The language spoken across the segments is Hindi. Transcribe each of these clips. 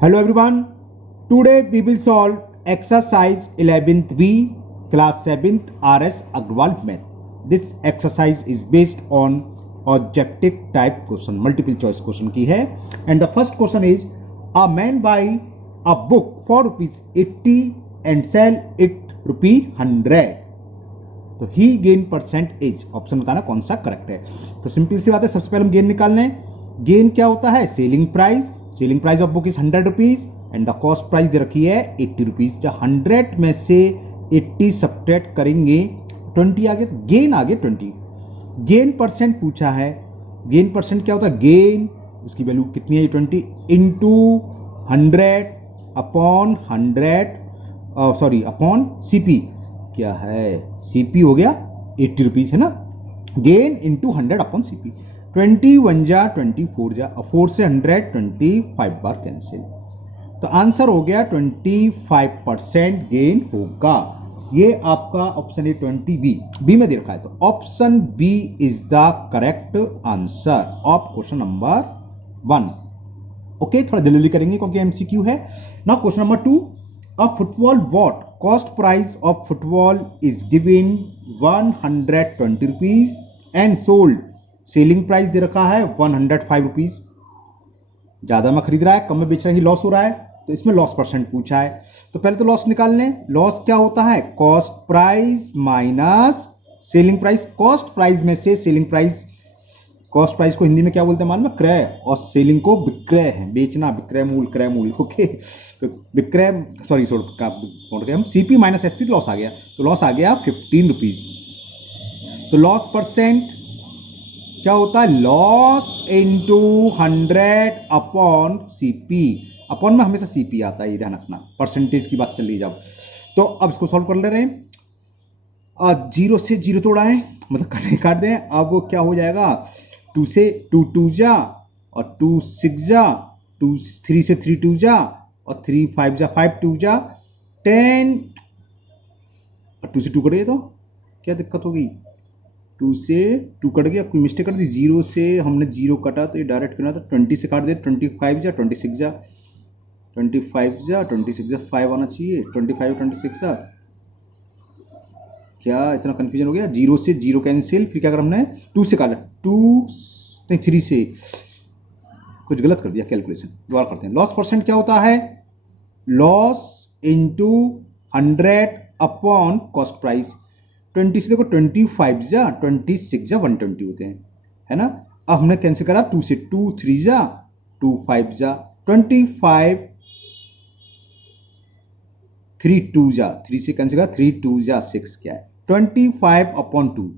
Hello everyone. Today we will solve exercise 11th B class 7th RS Agrawal math. This exercise is based on objective type question, multiple choice question की है. And the first question is, a man buy a book for ₹80 and sell it ₹100. तो ही गेन परसेंटेज ऑप्शन बताना कौन सा करेक्ट है. तो सिंपल सी बात है, सबसे पहले हम गेन निकाल लें. गेन क्या होता है? Selling price of book is ₹100 and the cost price दे रखी है ₹80. जब 100 में से 80 सब्ट्रैक्ट करेंगे 20 आ गया, तो गेन आ गया 20. गेन परसेंट पूछा है. गेन परसेंट क्या होता है? गेन इसकी वैल्यू कितनी है? 20 into 100 upon 100 sorry upon CP. क्या है? सीपी हो गया ₹80 है ना. Gain into 100 upon CP. 21 जा 24 जा 4 से 100 25 बार कैंसिल. तो आंसर हो गया 25% गेन होगा. ये आपका ऑप्शन है 20 बी में दे रखा है. तो option B is the correct answer of question number 1. Okay, थोड़ा जल्दी करेंगे क्योंकि एमसीक्यू है. Now question number 2. A football bought cost price of football is given ₹120 and sold. Selling price दे रखा है ₹105. ज्यादा में खरीद रहा है, कम में बेच रहा है, लॉस हो रहा है. तो इसमें लॉस परसेंट पूछा है. तो पहले तो लॉस निकाल लें. लॉस क्या होता है? Cost price minus selling price. Cost price में से सेलिंग प्राइस, कॉस्ट प्राइस को हिंदी में क्या बोलते हैं मालूम है? क्रय. और सेलिंग को विक्रय है, बेचना. विक्रय मूल्य, क्रय मूल्य. ओके, तो विक्रय सॉरी हम सीपी माइनस एसपी. तो लॉस आ गया. तो लॉस आ गया ₹15. तो लॉस परसेंट क्या होता है? Loss into 100 upon CP. Upon में हमेशा सीपी आता है, ये ध्यान रखना. परसेंटेज की बात चल रही जब. तो अब इसको सॉल्व कर ले रहे हैं. 0 से 0 तोड़ा है, मतलब कटे काट दें. अब वो क्या हो जाएगा? 2 से 2 जा और 2 6 जा, 3 से 3 2 जा और 3 5 जा, 5 2 जा 10 और 2 से 2 कट गया. तो क्या दिक्कत होगी? 2 से 2 कट गया, कोई मिस्टेक कर दी. 0 से हमने 0 कटा तो ये डायरेक्ट करना. तो 20 से काट दे. 25 जा 26 जा 25 जा 26 जा 5 आना चाहिए. 25 26 जा. क्या इतना कंफ्यूजन हो गया? 0 से 0 कैंसिल. फिर क्या कर हमने? 2 से काटा. 3 से कुछ गलत कर दिया कैलकुलेशन. दोबारा करते हैं. लॉस परसेंट क्या होता है? Loss into 100 upon cost price. 20 से देखो 25 जा 26 जा 120 होते हैं, है ना. अब हमने कैंसिल करा. 2 से 2 3 जा 2 5 जा 25 3 2 जा 3 से कैंसिल करा. 3 2 जा 6 क्या है? 25 अपॉन 2.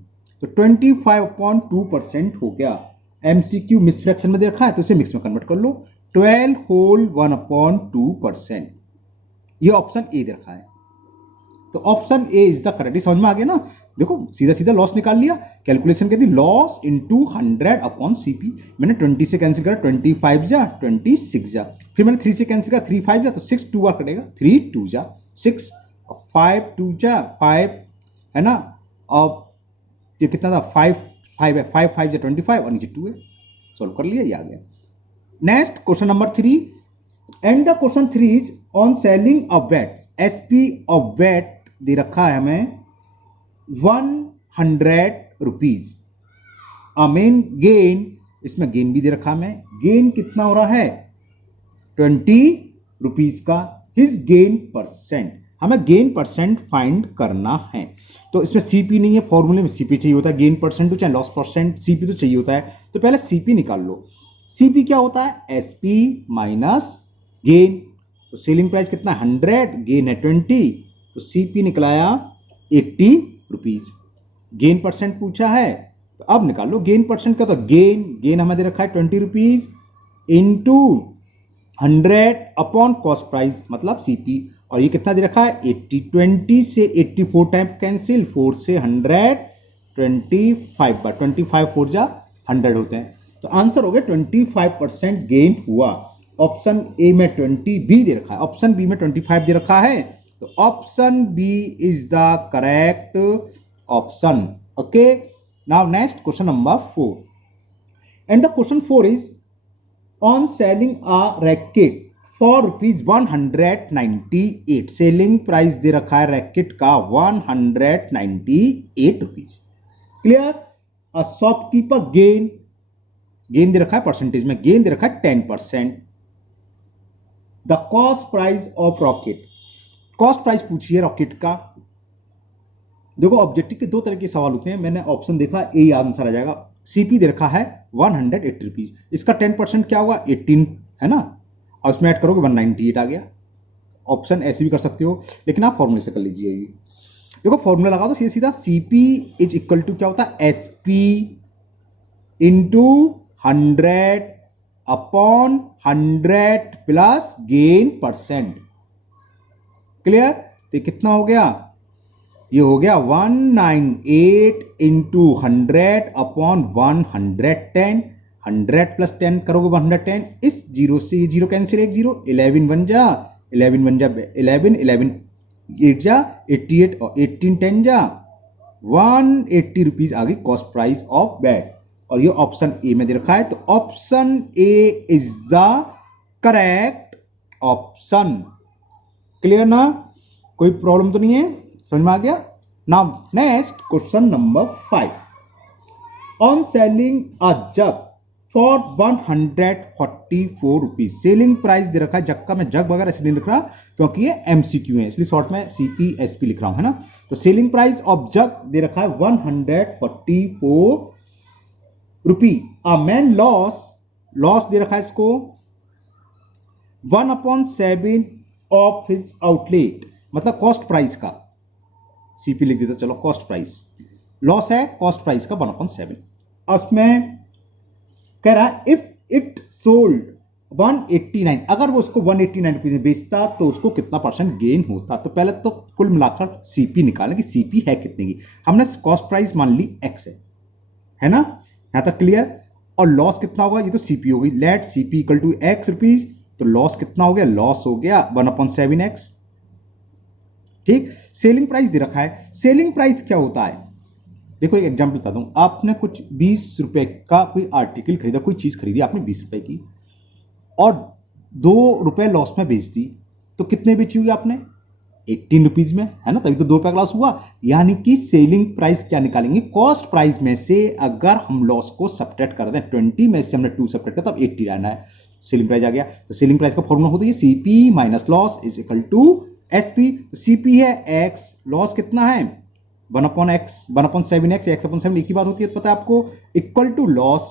तो 25 अपॉन 2% हो गया. एमसीक्यू मिस फ्रैक्शन में दे रखा है तो इसे मिक्स में कन्वर्ट कर लो. 12 होल 1 अपॉन 2%. ये ऑप्शन ए दे रखा है. तो option A is the correct. समझ में आ गया ना. देखो सीधा सीधा लॉस निकाल लिया. कैलकुलेशन कहती लॉस इंटू 100 अपॉन सीपी. मैंने 20 से कैंसिल करा. 25 जा 26 जा. फिर मैंने 3 से कैंसिल करा. 3 5 जा तो 6 2 बार कटेगा. 3 2 जा 6 5 2 जा 5, है ना. अब ये कितना था? 5 5 है. 5 5 जा 25 और नीचे 2 है. सॉल्व कर लिया, ये आ गया. Next question number 3. And the question 3 is on selling a weight. SP of weight दे रखा है हमें ₹100. मेन गेन, इसमें गेन भी दे रखा है हमें. गेन कितना हो रहा है? ₹20 का. His gain percent. हमें गेन परसेंट फाइंड करना है. तो इसमें सीपी नहीं है, फॉर्मूले में सीपी चाहिए होता है. गेन परसेंट हो चाहे लॉस परसेंट, सीपी तो चाहिए होता है. तो पहले सीपी निकाल लो. सीपी क्या होता है? SP minus gain. तो सेलिंग प्राइस कितना? 100, गेन है 20. तो सीपी निकलाया ₹80. गेन परसेंट पूछा है तो अब निकाल लो. गेन परसेंट क्या होता है? गेन हमें दे रखा है ₹20 इंटू 100 अपॉन कॉस्ट प्राइस मतलब सीपी. और ये कितना दे रखा है? 80. 20 से 84 टाइम कैंसिल. 4 से 100 25 बार. 25 4 जा 100 होते हैं. तो आंसर हो गया 25% गेन हुआ. ऑप्शन ए में 20 बी दे रखा है, ऑप्शन बी में 25 दे रखा है. तो option B is the correct option. Okay, now next question number 4. And the question 4 is on selling a racket for ₹198। Selling price दे रखा है रैकेट का 198 rupees. Clear. A shopkeeper gain दे रखा है परसेंटेज में, गेन दे रखा है 10%। The cost price of racket, cost price पूछिए रॉकेट का। देखो ऑब्जेक्टिव के दो तरह के सवाल होते हैं, मैंने ऑप्शन देखा ए आंसर आ जाएगा। सीपी दे रखा है 180 रुपीज, इसका 10% क्या हुआ 18 है ना, और उसमें ऐड करोगे 198 आ गया। ऑप्शन ऐसे भी कर सकते हो, लेकिन आप फॉर्मूले से कर लीजिए। देखो फॉर्मूला लगा दो सीधा सीधा, सीपी इज इक्वल टू क्या होता है SP into 100 upon 100 plus gain percent. Clear. तो कितना हो गया, ये हो गया 198 इंटू 100 अपॉन 110। 100 प्लस 10 करोगे 110, इस जीरो से ये जीरो कैंसिल, एक जीरो 11 बन जा 11 बन जा 11 11 8 जा 88 और 18 10 जा 180 रुपीज आ गई कॉस्ट प्राइस ऑफ बेड। और ये ऑप्शन ए में दे रखा है, तो option A is the correct option. Clear ना, कोई प्रॉब्लम तो नहीं है, समझ में आ गया। Now next question number 5। On selling a jug for 144 rupees. Selling price दे रखा है जग का, मैं जग वगैरह इसलिए लिख रहा क्योंकि ये एमसीक्यू है, इसलिए शॉर्ट में सीपी एसपी लिख रहा हूं, है ना। तो सेलिंग प्राइस ऑफ जग दे रखा है 144 रुपी। अ मैन लॉस दे रखा है इसको 1/7 ऑफ हिज आउटलेट, मतलब कॉस्ट प्राइस का। सीपी लिख देता, चलो कॉस्ट प्राइस, लॉस है कॉस्ट प्राइस का 1/7। उसमें कह रहा है इफ इट सोल्ड 189, अगर वो उसको 189 रुपीज में बेचता तो उसको कितना परसेंट गेन होता। तो पहले तो कुल मिलाकर सीपी निकालें कि सीपी है कितने की। हमने कॉस्ट प्राइस मान ली एक्स है ना, यहां तक क्लियर। और लॉस कितना होगा, ये तो सीपी हो गई, let CP equal to x rupees, तो लॉस कितना हो गया, लॉस हो गया 1/7x। ठीक। सेलिंग प्राइस दे रखा है, सेलिंग प्राइस क्या होता है, देखो एक एग्जांपल बता दूं। आपने कुछ 20 रुपए का कोई आर्टिकल खरीदा, कोई चीज खरीदी आपने 20 रुपए की, और 2 रुपए लॉस में बेच दी, तो कितने बेची हुई आपने 18 रुपीज में, है ना, तभी तो 2 रुपए का लॉस हुआ। यानी कि सेलिंग प्राइस क्या निकालेंगे, कॉस्ट प्राइस में से अगर हम लॉस को सब्ट्रैक्ट कर दें, 20 में से हमने 2 सब्ट्रैक्ट किया तब 80 रहना है, सेलिंग प्राइस आ गया। तो सेलिंग प्राइस का फॉर्मूला होता है CP minus loss is equal to SP. तो सीपी है एक्स, लॉस कितना है 1/7x, x/7 एक ही बात होती है पता है आपको, equal to loss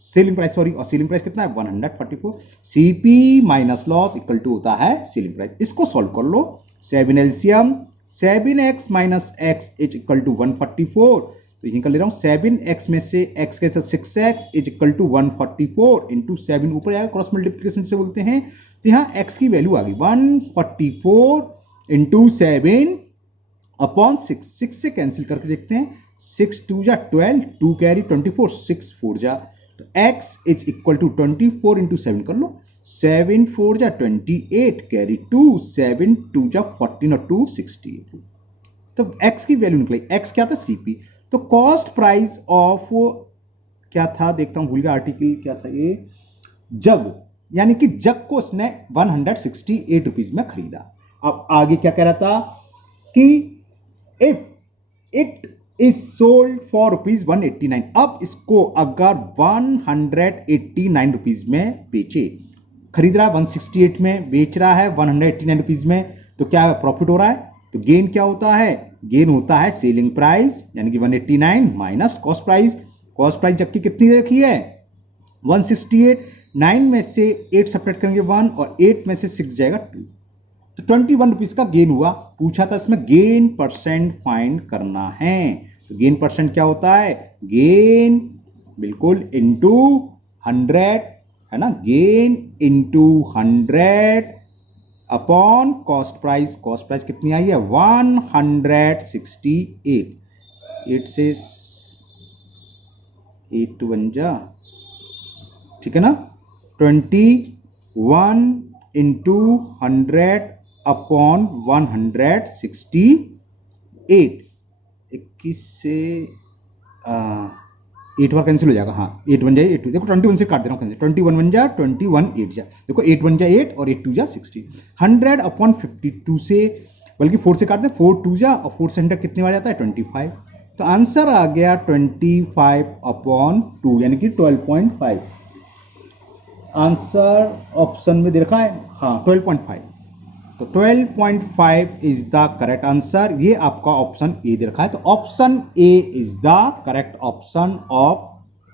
selling price, sorry, और सेलिंग प्राइस कितना है 144। CP minus loss equal to होता है सेलिंग प्राइस। इसको सॉल्व कर लो, 7 LCM 7x minus x is equal to 144। तो यहीं कर ले रहा हूं, 7x में से x के साथ 6x is equal to 144 into 7 ऊपर आएगा, क्रॉस मल्टीप्लिकेशन से बोलते हैं। तो यहाँ x की वैल्यू आ गई 144 इंटू 7 अपॉन 6 से कैंसिल करके देखते हैं, 6 2 जा 12, 2 कैरी 24, 6 4 जा, तो x is equal to 24 into 7 कर लो, 7 4 जा 28 कैरी 2, 7 2 जा 14 और 2 68। तो x की वैल्यू निकली, x क्या था सीपी। तो कॉस्ट प्राइस ऑफ क्या था, देखता हूं भूल गया आर्टिकल क्या था ये, जग, यानी कि जग को उसने 168 रुपीज में खरीदा। अब आगे क्या कह रहा था कि if it is sold for ₹189, अब इसको अगर 189 रुपीज में बेचे, खरीद रहा है 168 में, बेच रहा है 189 रुपीज में, तो क्या प्रॉफिट हो रहा है, तो गेन क्या होता है, गेन होता है सेलिंग प्राइस, यानी कि 189 minus cost price. Cost price जबकि कितनी रखी है 168, 9 में से 8 सब्ट्रैक्ट करेंगे 1 और 8 में से 6 जाएगा 2, तो 21 रुपीज का गेन हुआ। पूछा था इसमें गेन परसेंट फाइंड करना है, तो गेन परसेंट क्या होता है, गेन बिल्कुल इनटू 100 है ना, gain into 100 upon cost price. Cost price कितनी आई है 168, 8 से 8 to 1 जा, ठीक है ना, 21 इंटू 100 अपॉन 168, 21 से 8 बार कैंसिल हो जाएगा, हाँ 8 1 जाए 8 2, देखो 21 से काट दे रहा हूँ कैंसिल, 21 1 जा 21 8 जा, देखो 8 1 जा 8 और 8 2 जा 16, 100 अपॉन 52 से, बल्कि 4 से काट दे, 4 2 जा और 4 से 100 कितने बार जाता है 25, तो आंसर आ गया 25 अपॉन 2 यानी कि 12.5। आंसर ऑप्शन में दे रखा है, हाँ 12.5, तो 12.5 इज द करेक्ट आंसर। ये आपका ऑप्शन ए दे रखा है, तो option A is the correct option of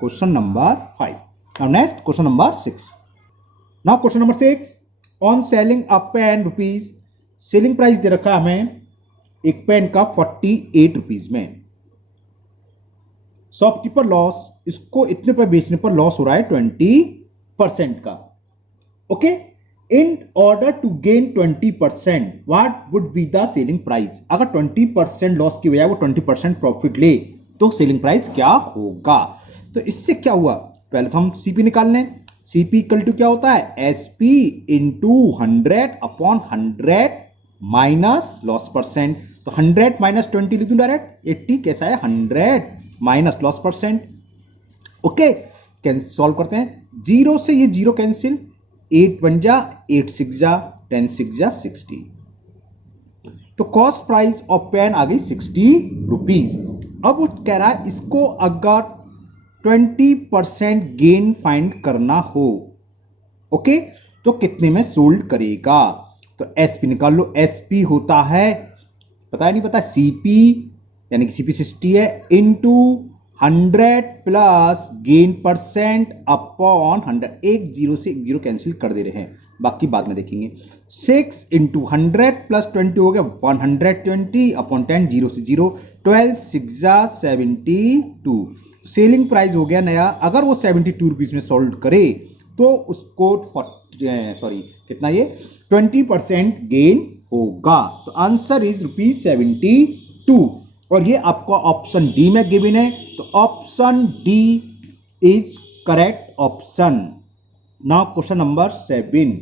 question number 5। Now next question number 6। Now question number 6, on selling a pen rupees, selling price दे रखा है हमें एक पेन का 48 रुपीज में, शॉपकीपर लॉस, इसको इतने पर बेचने पर लॉस हो रहा है 20% का। Okay, in order to gain 20% what would be the selling price. अगर 20% लॉस की बजाय वो 20% प्रॉफिट ले तो सेलिंग प्राइस क्या होगा। तो इससे क्या हुआ, पहले तो हम सीपी निकाल लें। सीपी इक्वल टू क्या होता है, SP into 100 upon 100 minus loss percent. तो 100 माइनस 20 लिख दूं डायरेक्ट, 80 कैसा है 100 minus loss percent. Okay, solve करते हैं, जीरो से ये जीरो कैंसिल, 8 1 जा 8 6 जा 10 6 जा 60, तो कॉस्ट प्राइस ऑफ पेन आ गई 60 रुपीज। अब वो कह रहा है इसको अगर 20% गेन फाइंड करना हो, ओके, तो कितने में सोल्ड करेगा। तो एसपी निकाल लो, एसपी होता है पता है नहीं पता, सीपी यानी कि सीपी 60 है into 100 plus gain percent upon 100, एक जीरो से एक जीरो कैंसिल कर दे रहे हैं, बाकी बाद में देखेंगे। 6 इंटू 100 प्लस 20 हो गया 120 अपॉन 10, जीरो से जीरो, 12 6 जा 72, सेलिंग प्राइस हो गया नया। अगर वो 72 रुपीज में सोल्ड करे तो उसको कितना ये 20% गेन होगा। तो आंसर इज ₹72 और ये आपका ऑप्शन डी में गिवन है, तो option D is correct option. Now question number 7,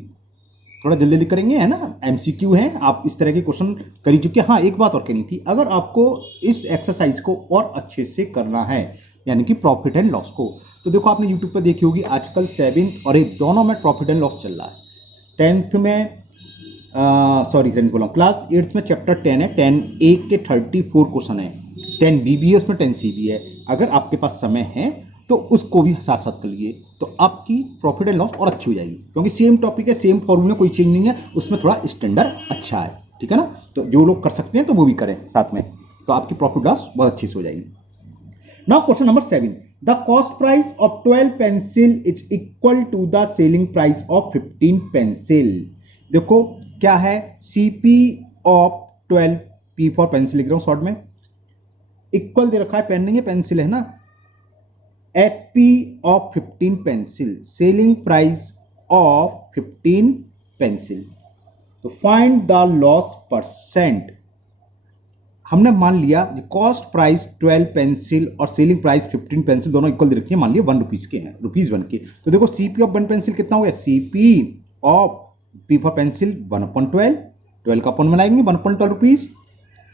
थोड़ा जल्दी जल्दी करेंगे है ना, एमसीक्यू है, आप इस तरह के क्वेश्चन कर ही चुके हैं। हाँ एक बात और कहनी थी, अगर आपको इस एक्सरसाइज को और अच्छे से करना है यानी कि प्रॉफिट एंड लॉस को, तो देखो आपने यूट्यूब पर देखी होगी आजकल 7th और 8th दोनों में प्रॉफिट एंड लॉस चल रहा है। 10th में क्लास 8th में चैप्टर 10 है, 10A के 34 क्वेश्चन है, 10B भी है उसमें, 10C भी है। अगर आपके पास समय है तो उसको भी साथ साथ कर लिए, तो आपकी प्रॉफिट एंड लॉस और अच्छी हो जाएगी, क्योंकि सेम टॉपिक है, सेम फॉर्मूला, कोई चेंज नहीं है, उसमें थोड़ा स्टैंडर्ड अच्छा है, ठीक है ना। तो जो लोग कर सकते हैं तो वो भी करें साथ में, तो आपकी प्रॉफिट लॉस बहुत अच्छी से हो जाएगी। Now question number 7, the cost price of 12 pencil is equal to the selling price of 15 pencil. देखो क्या है, CP of 12, P for pencil लिख रहा हूं शॉर्ट में, इक्वल दे रखा है, पेन नहीं है पेंसिल है ना, SP of 15 pencil, selling price of 15 pencil. तो फाइंड द लॉस परसेंट। हमने मान लिया कॉस्ट प्राइस 12 पेंसिल और सेलिंग प्राइस 15 पेंसिल दोनों इक्वल दे रखी है, मान लिया 1 रुपीज के हैं, ₹1 के। तो देखो सीपी ऑफ 1 पेंसिल कितना हो गया, CP of P for pencil 1/12, 12 का अपन बनाएंगे 1/12 रुपीज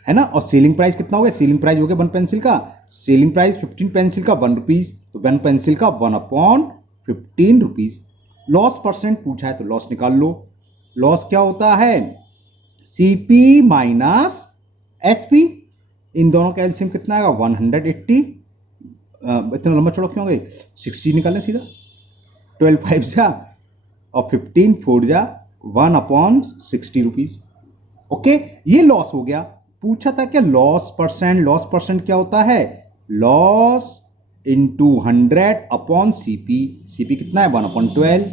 है ना, और सेलिंग प्राइस कितना हो गया, सेलिंग प्राइस हो गया 1 पेंसिल का, सेलिंग प्राइस 15 पेंसिल का 1 रुपीज, तो 1 पेंसिल का 1/15 रुपीज। लॉस परसेंट पूछा है तो लॉस निकाल लो, लॉस क्या होता है, सीपी माइनस एसपी, इन दोनों का एलसीएम कितना आएगा 180, इतना लंबा चौड़ा क्यों हो गए, 60 निकालें सीधा, 12 5 जा और 15 4 जा 1/60 रुपीज। ओके, ये लॉस हो गया। पूछा था क्या लॉस परसेंट, लॉस परसेंट क्या होता है, loss into 100 upon CP, CP कितना है 1/12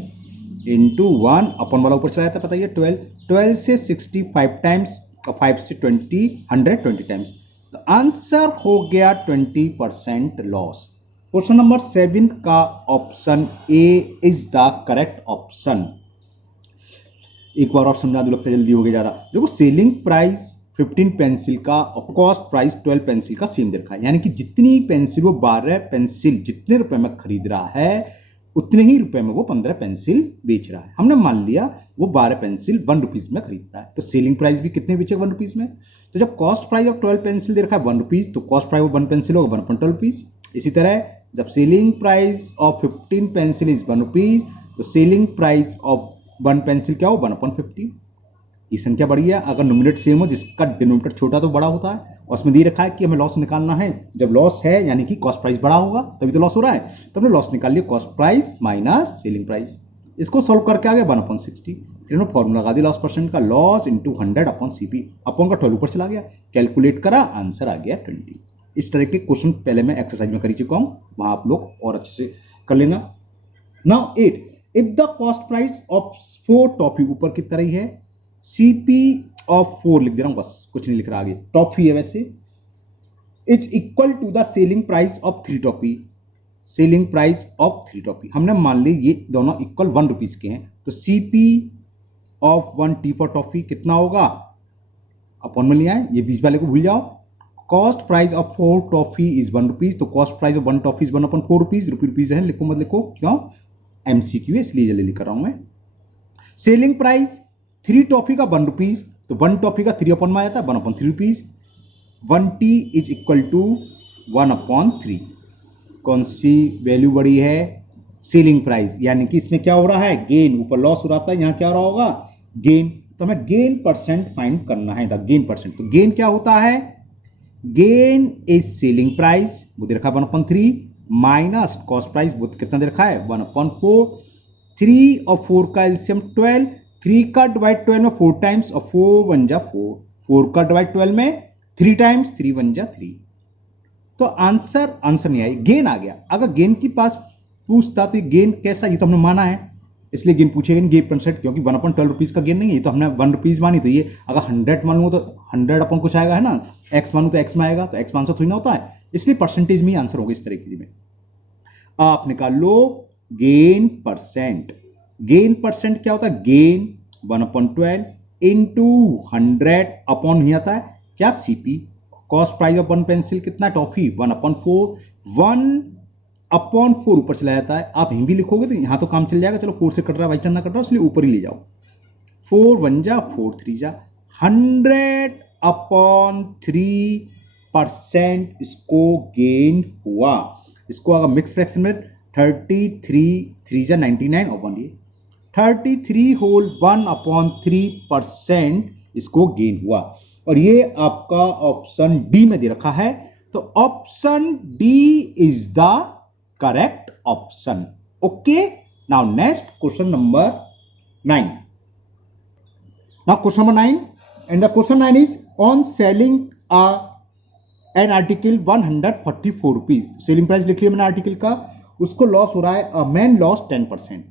इंटू 1 अपॉन वाला ऊपर चला जाता है पता है 12, 12 से 65 टाइम्स और 5 से 20, 120 टाइम्स, तो आंसर हो गया 20% लॉस। क्वेश्चन नंबर 7 का option A is the correct option. एक बार और समझा दो, लगता है जल्दी हो गया ज्यादा। देखो सेलिंग प्राइस 15 पेंसिल का और कॉस्ट प्राइस 12 पेंसिल का सेम दे रखा है, यानी कि जितनी पेंसिल वो 12 पेंसिल जितने रुपए में खरीद रहा है उतने ही रुपए में वो 15 पेंसिल बेच रहा है। हमने मान लिया वो 12 पेंसिल 1 रुपीज में खरीदता है, तो सेलिंग प्राइस भी कितने बेचेगा 1 रुपीज में। तो जब कॉस्ट प्राइस ऑफ 12 पेंसिल दे रखा है 1 रुपीज, तो कॉस्ट प्राइस ऑफ 1 पेंसिल होगा 1/12 रुपीज, इसी तरह जब selling price of 15 pencil is 1 rupees, तो सेलिंग प्राइस ऑफ 1 पेंसिल क्या हो, 1/15। ये संख्या बड़ी है, अगर नोमिनेटर सेम हो, जिसका डिनोमिनेटर छोटा तो बड़ा होता है, और उसमें दे रखा है कि हमें लॉस निकालना है। जब लॉस है यानी कि कॉस्ट प्राइस बड़ा होगा, तभी तो लॉस हो रहा है, तो हमने लॉस निकाल लिया cost price minus selling price. इसको सोल्व करके आ गया 1/60। फिर हमने फॉर्मूला लगा दिया लॉस परसेंट का, लॉस इंटू 100/CP, अपॉन का 12 ऊपर चला गया, कैलकुलेट करा, आंसर आ गया 20। इस तरह के क्वेश्चन पहले मैं एक्सरसाइज में कर चुका हूं, वहां आप लोग और अच्छे से कर लेना। Now 8, if the cost price of 4 toffee, ऊपर की तरह ही है, CP ऑफ 4 लिख दे रहा हूं, बस कुछ नहीं लिख रहा आगे, टॉफी है वैसे, is equal to the selling price of 3 toffee. Selling price of 3 toffee हमने मान ली ये दोनों इक्वल 1 रुपीज के हैं, तो CP of 1 T for toffee कितना होगा, अपॉन में लिया है, ये बीच वाले को भूल जाओ। Cost price of 4 toffee is 1 rupees, तो cost price of 1 toffee is 1/4 rupees, rupees है, लिखो मत लिखो, क्यों, MCQ है इसलिए जल्दी लिख रहा हूं मैं। सेलिंग प्राइस 3 टॉफी का 1 रुपीज, तो 1 टॉफी का 3 अपॉन में आ जाता है 1/3 rupees. 1T is equal to 1/3। कौन सी वैल्यू बड़ी है, सेलिंग प्राइस, यानी कि इसमें क्या हो रहा है, गेन, ऊपर लॉस हो रहा था, यहां क्या हो रहा होगा, गेन, तो हमें गेन परसेंट फाइंड करना है, द गेन परसेंट। तो गेन क्या होता है, गेन इज सेलिंग प्राइस, वो दे रखा है 1/3, माइनस कॉस्ट प्राइस, वो कितना दे रखा है 1/4। 3 और 4 का एलसीएम 12, 3 का डिवाइड 12 में 4 टाइम्स, और 4 1 जा 4, 4 का डिवाइड 12 में 3 टाइम्स, 3 1 जा 3। तो आंसर नहीं आई, गेन आ गया। अगर गेन के पास पूछता तो गेन कैसा, ये तो हमने माना है, इसलिए गेन पूछेगा नहीं, गेन परसेंट, क्योंकि 1/12 रुपीज का गेन नहीं है, ये तो हमने 1 रुपीज मानी, तो ये अगर 100 मान लो तो 100 अपॉन कुछ आएगा, है ना, एक्स मानू तो एक्स में आएगा, तो एक्स आंसर थोड़ी ना होता है, इसलिए परसेंटेज में ही आंसर होगा इस तरीके में। आप निकाल लो गेन परसेंट। गेन परसेंट क्या होता है, गेन 1/12 इंटू 100 अपॉन नहीं आता है क्या, CP। Cost price of 1 pencil कितना, टॉफी 1/4, 1/4 ऊपर चला जाता है। आप यहीं भी लिखोगे तो यहां तो काम चल जाएगा, चलो 4 से कट रहा है, भाई चलना कट रहा है, इसलिए ऊपर ही ले जाओ। 4 1 जा 4 3 जा, 100/3% इसको गेन हुआ। इसको अगर मिक्स फ्रैक्शन में 33 3 जा 99 और 1 ये 33 होल 1/3% इसको गेन हुआ, और ये आपका ऑप्शन डी में दे रखा है, तो option D is the correct option. Okay, now next question number 9। Now question number 9, and the question 9 is on selling an article 144 rupees. Selling price लिख लिया मैंने आर्टिकल का, उसको लॉस हो रहा है, man loss 10%।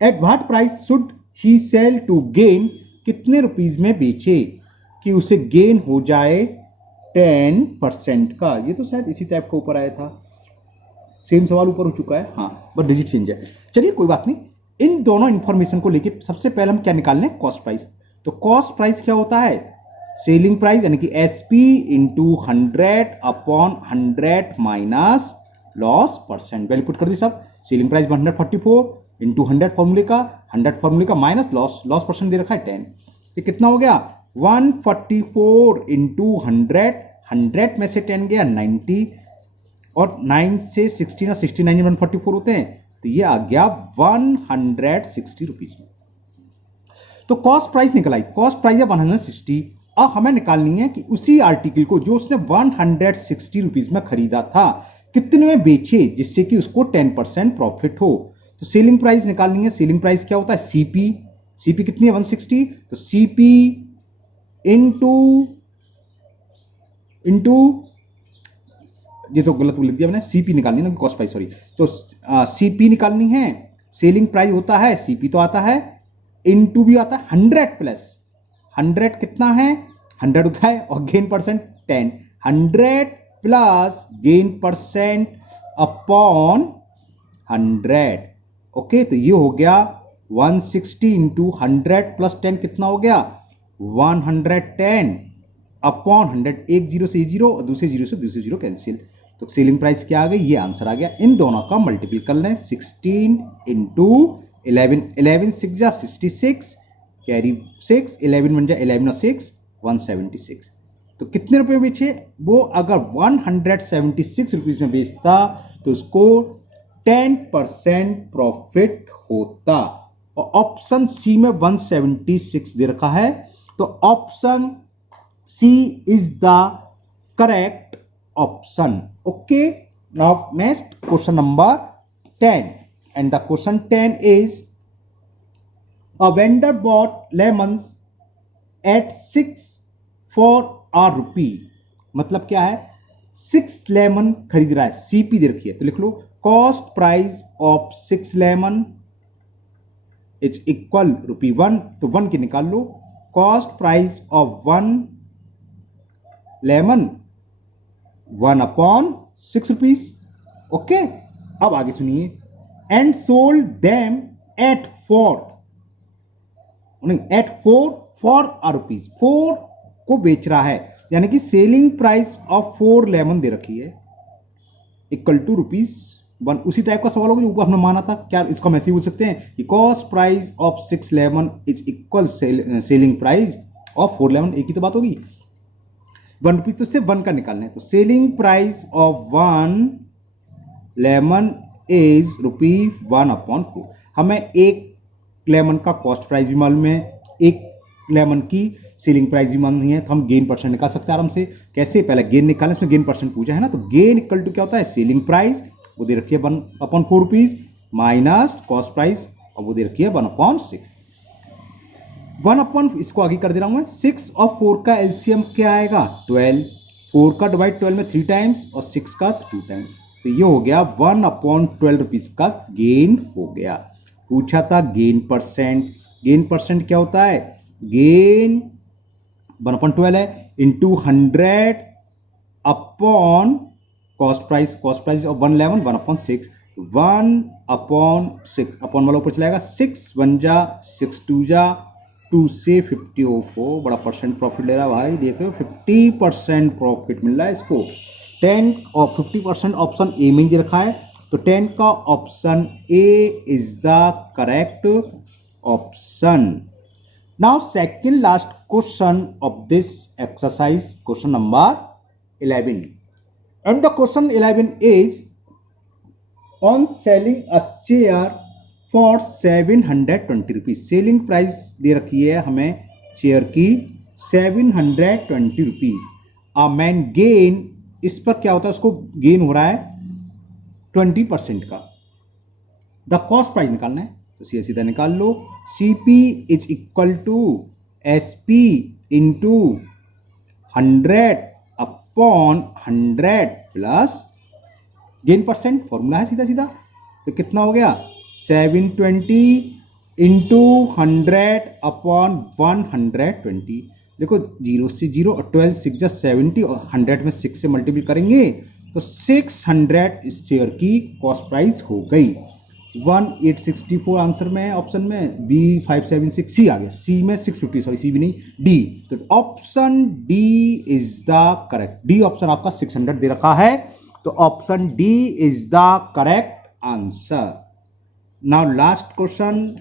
At what price should he sell to gain, कितने रुपीज में बेचे कि उसे गेन हो जाए 10% का। ये तो शायद इसी टाइप का ऊपर आया था, सेम सवाल ऊपर हो चुका है, हाँ बट डिजिट चेंज है। चलिए कोई बात नहीं, इन दोनों इंफॉर्मेशन को लेके सबसे पहले हम क्या निकालने, कॉस्ट प्राइस। तो कॉस्ट प्राइस क्या होता है, सेलिंग प्राइस यानी कि SP into 100/100 minus loss percent. Value put कर दी सब, सेलिंग प्राइस 144 इंटू 100 फॉर्मूले का माइनस लॉस परसेंट दे रखा है 10। ये कितना हो गया, 144 इंटू 100 में से 10 गया 90, और 9 से 16 और 69 144 होते हैं, तो ये आ गया 160 रुपीज में। तो कॉस्ट प्राइस निकल आई, कॉस्ट प्राइस है 160। अब हमें निकालनी है कि उसी आर्टिकल को जो उसने 160 रुपीज में खरीदा था, कितने में बेचे जिससे कि उसको 10% प्रॉफिट हो। तो सेलिंग प्राइस निकालनी है, सेलिंग प्राइस क्या होता है, CP कितनी है 160, तो CP इंटू ये तो गलत लिख दिया मैंने, CP निकालनी है ना, कॉस्ट प्राइस सॉरी, तो CP निकालनी है, सेलिंग प्राइस होता है, CP तो आता है, इंटू भी आता है 100 प्लस 100 कितना है 100 होता है, और gain percent 10, 100 plus gain percent upon 100। Okay, तो ये हो गया 160 इंटू 100 प्लस 10 कितना हो गया 110 अपॉन 100। एक जीरो से जीरो और दूसरे जीरो से दूसरे जीरो कैंसिल, तो सेलिंग प्राइस क्या आ गई, ये आंसर आ गया। इन दोनों का मल्टीपल कर लें, 16 इंटू 11, 11 6 66 कैरी 6, 11 1 जा 11 और 6 176। तो कितने रुपए बेचे वो? अगर 176 रुपीज में बेचता तो उसको 10% प्रॉफिट होता। और ऑप्शन सी में 176 दे रखा है, तो option C is the correct option. Okay, now next question number 10, and the question 10 is a vendor bought lemons at 6 for a rupee। मतलब क्या है? 6 लेमन खरीद रहा है, सीपी दे रखी है, तो लिख लो cost price of 6 lemon is equal ₹1, तो 1 की निकाल लो। Cost price of 1 lemon 1/6 rupees. Okay, अब आगे सुनिए। And sold them at 4 for a rupees. 4 को बेच रहा है, यानी कि सेलिंग प्राइस ऑफ 4 लेमन दे रखी है इक्वल टू ₹1। उसी टाइप का सवाल होगा जो ऊपर हमने माना था। क्या इसको हम ऐसे ही बोल सकते हैं कि cost price of 6 lemon is equal selling price of 4 lemon. एक ही तो बात होगी। ₹1 तो सिर्फ 1 का निकालना है, तो selling price of 1 lemon is ₹1/4। हमें एक लेमन का कॉस्ट प्राइस भी मालूम है, एक लेमन की सेलिंग प्राइस भी मालूम नहीं है, तो हम गेन परसेंट निकाल सकते हैं आराम से। कैसे? पहले गेन निकालें, इसमें गेन परसेंट पूछा है ना, तो गेन इक्वल टू क्या होता है? सेलिंग प्राइस, वो दे रखी है 1/4 रुपीज, माइनस कॉस्ट प्राइस, और वो दे रखी है 1/6। 1/, इसको आगे कर दे रहा हूं मैं। 6 और 4 का एलसीएम क्या आएगा? 12। 4 का डिवाइड 12 में 3 टाइम्स और 6 का 2 टाइम्स, तो ये हो गया 1/12 रुपीज का गेन हो गया। पूछा था गेन परसेंट। गेन परसेंट क्या होता है? गेन 1/12 है into 100 upon cost price. Cost price of 1 lemon 1/6, 1/6 upon वाला ऊपर चलाएगा। 6 1 जा 6 2 जा 2 से 50 हो, बड़ा परसेंट प्रॉफिट ले रहा है भाई, देख रहे हो 50% प्रॉफिट मिल रहा है इसको। 10 और 50% ऑप्शन ए में ही रखा है, तो 10 का option A is the correct option. Now second last question of this exercise, question number 11, and the question 11 is on selling a chair for 720 rupees. Selling price दे रखी है हमें चेयर की 720 रुपीज। अ मैन गेन, इस पर क्या होता है? उसको गेन हो रहा है 20% का। द कॉस्ट प्राइस निकालना है, तो सीधा सीधा निकाल लो। CP is equal to SP into 100 upon 100 plus gain percent, formula है सीधा सीधा। तो कितना हो गया? 720 इंटू 100 अपॉन 120। देखो 0 से 0 और 12 6 जा 70 और 100 में 6 से मल्टीपल करेंगे तो 600 इस चेयर की कॉस्ट प्राइस हो गई। 1864 आंसर में है, ऑप्शन में बी 576, सी आ गया। सी में 650, सॉरी सी भी नहीं, डी। तो option D is the correct. D option आपका 600 दे रखा है, तो option D is the correct answer. Now last question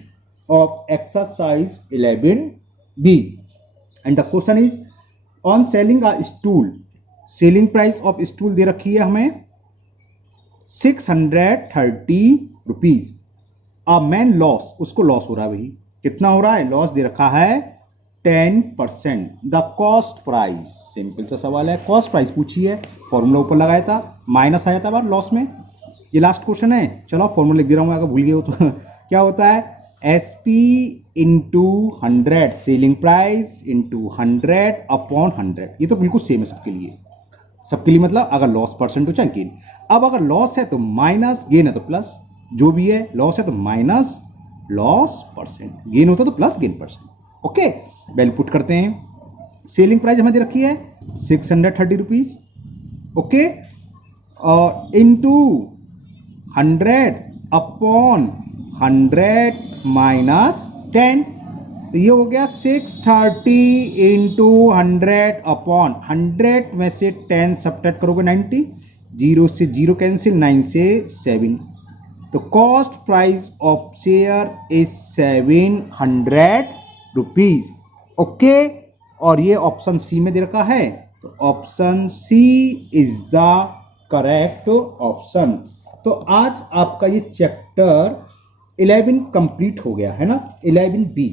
of exercise 11B, and the question is on selling a stool. Selling price of stool दे रखी है हमें 630 रुपीज। अ मैन लॉस, उसको लॉस हो रहा है भाई, कितना हो रहा है? लॉस दे रखा है 10%। द कॉस्ट प्राइस, सिंपल सा सवाल है, कॉस्ट प्राइस पूछी है, फॉर्मूला ऊपर लगाया था, माइनस आया था बार लॉस में। ये लास्ट क्वेश्चन है, चलो फॉर्मूला लिख दे रहा हूं अगर भूल गए हो तो। क्या होता है? SP into 100, selling price into 100 upon 100। ये तो बिल्कुल सेम है सबके लिए, सबके लिए मतलब अगर लॉस परसेंट हो चाहे गेन। अब अगर लॉस है तो माइनस, गेन है तो प्लस, जो भी है लॉस है तो माइनस लॉस परसेंट, गेन होता तो plus gain percent. Okay, value put करते हैं। सेलिंग प्राइस हमें दे रखी है 630 रुपीज, ओके, और इंटू 100 अपॉन 100 माइनस 10, तो ये हो गया 630 इंटू 100 अपॉन 100 में से 10 सब्ट्रैक्ट करोगे 90, 0 से 0 कैंसिल, 9 से 7, तो cost price of chair is 700 rupees. Okay, और ये ऑप्शन सी में दे रखा है, तो option C is the correct option. तो आज आपका ये चैप्टर 11 कंप्लीट हो गया है ना, 11B।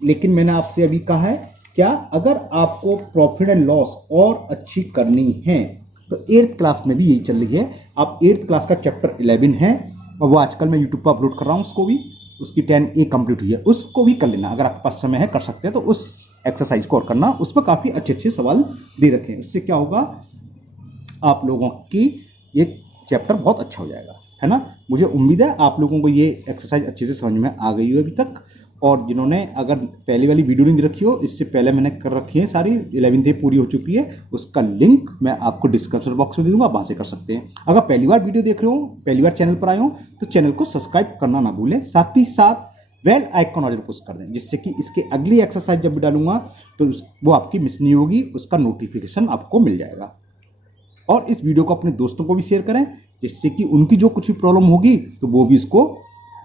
लेकिन मैंने आपसे अभी कहा है क्या, अगर आपको प्रॉफिट एंड लॉस और अच्छी करनी है तो 8th क्लास में भी यही चल रही है। आप 8th क्लास का चैप्टर 11 है और वो आजकल मैं यूट्यूब पर अपलोड कर रहा हूँ, उसको भी, उसकी 10A कंप्लीट हुई है, उसको भी कर लेना। अगर आपके पास समय है कर सकते हैं तो उस एक्सरसाइज को और करना, उस पर काफ़ी अच्छे अच्छे सवाल दे रखे हैं। इससे क्या होगा, आप लोगों की ये चैप्टर बहुत अच्छा हो जाएगा, है ना। मुझे उम्मीद है आप लोगों को ये एक्सरसाइज अच्छे से समझ में आ गई हो अभी तक। और जिन्होंने अगर पहली वाली वीडियो नहीं रखी हो, इससे पहले मैंने कर रखी है सारी, 11th पूरी हो चुकी है, उसका लिंक मैं आपको डिस्क्रिप्शन बॉक्स में दे दूंगा, वहाँ से कर सकते हैं। अगर पहली बार वीडियो देख रहे हो, पहली बार चैनल पर आए हो, तो चैनल को सब्सक्राइब करना ना भूलें, साथ ही साथ बेल आइकन और पुश कर दें, जिससे कि इसके अगली एक्सरसाइज जब भी डालूंगा तो वो आपकी मिस नहीं होगी, उसका नोटिफिकेशन आपको मिल जाएगा। और इस वीडियो को अपने दोस्तों को भी शेयर करें, जिससे कि उनकी जो कुछ भी प्रॉब्लम होगी तो वो भी इसको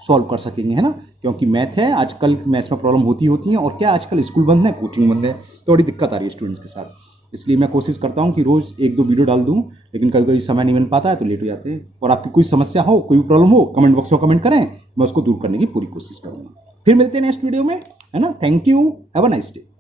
सॉल्व कर सकेंगे, है ना। क्योंकि मैथ है, आजकल मैथ्स में प्रॉब्लम होती है, और क्या आजकल स्कूल बंद है, कोचिंग बंद है, थोड़ी दिक्कत आ रही है स्टूडेंट्स के साथ। इसलिए मैं कोशिश करता हूँ कि रोज़ 1-2 वीडियो डाल दूँ, लेकिन कभी कभी समय नहीं मिल पाता है तो लेट हो जाते हैं। और आपकी कोई समस्या हो, कोई प्रॉब्लम हो, कमेंट बॉक्स में कमेंट करें, मैं उसको दूर करने की पूरी कोशिश करूँगा। फिर मिलते हैं नेक्स्ट वीडियो में, है ना। Thank you, have a nice day.